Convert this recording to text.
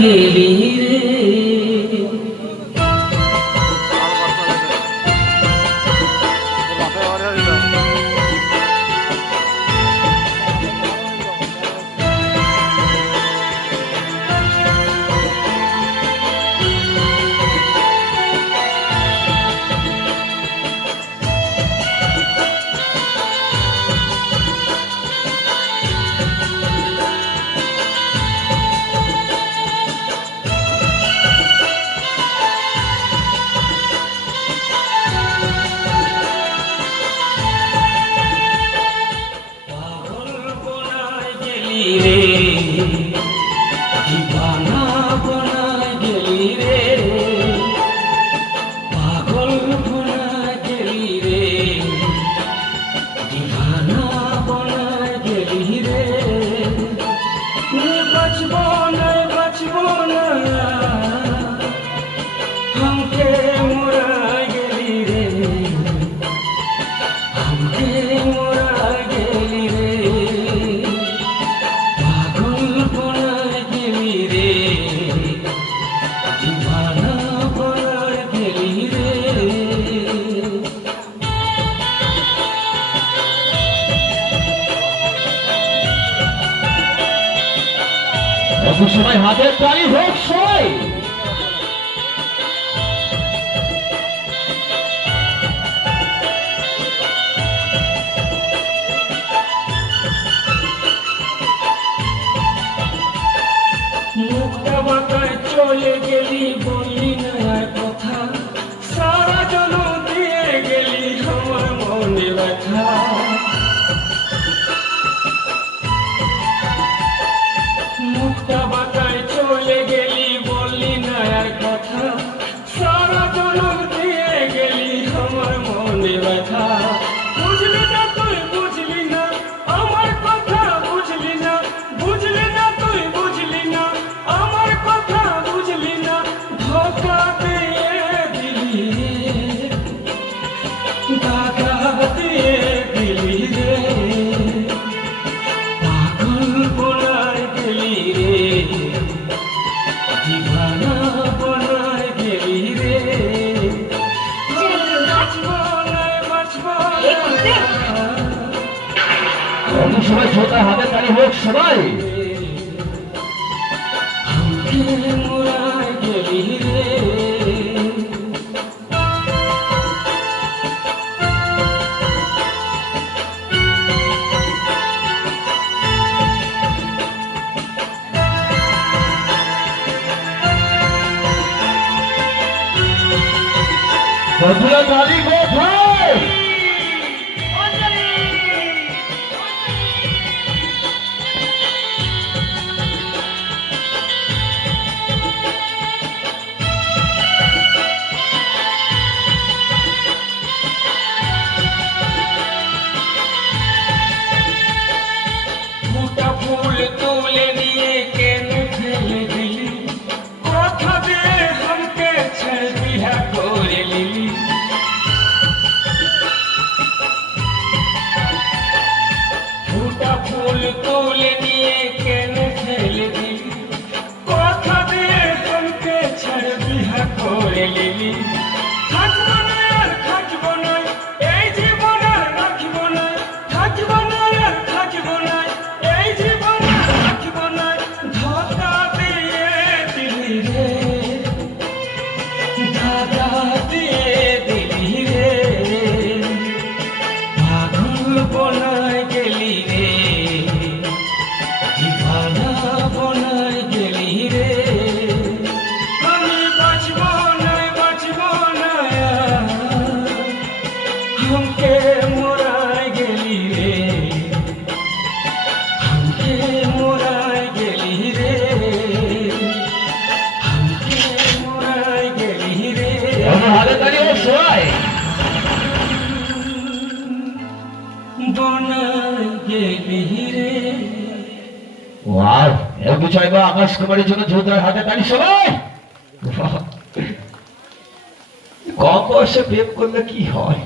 গেলি রে রে দিবানা বনায় গেলি রে পাগল বনায় গেলি রে দিবানা বনায় গেলি রে বাঁচব না हमके मोरा गली रे हमके मोरा गली रे पागल बना गली रे दीवाना बना गली रे अब समय हाथे ताली होक सबाई মুখটা বাঁকায় চলে গেলি বললি না আর কথা সারা জনম দিয়ে গেলি আমার মনে ব্যথা মুখটা বাঁকায় চলে গেলি বললি না আর কথা সারা জনম দিয়ে গেলি আমার মনে ব্যথা বুঝলি না তুই বুঝলি না আমার কথা বুঝলি না বুঝলি না তুই বুঝলি না আমার কথা বুঝলি না ধোঁকা দিয়ে দিলি দাগা দিয়ে দিলি রে পাগল বনায় গেলি রে দিবানা বনায় গেলি রে সবাই ছোটা হাতে তালি হোক সবাই हमके मोरा गली रे बदला ताली को भाई फूल तोले लिए केने फेले दिली कथा दे हमके छल बिहा करे लिली फूटा फूल तोले लिए केने फेले दिली कथा दे हमके छल बिहा करे लिली বনায় গেলি রে দিবানা বনায় গেলি রে আমি বাঁচব না हमके मोराय गली रे हमके मोराय गली रे हमके मोराय गली रे हाले ताली हो सबाई বনায় গেলি রে ওয়াও এর বিষয় বা আকাশ কুমারীর জন্য জোরদার হাতে তালি সবাই কম বয়সে প্রেম করলে কি হয়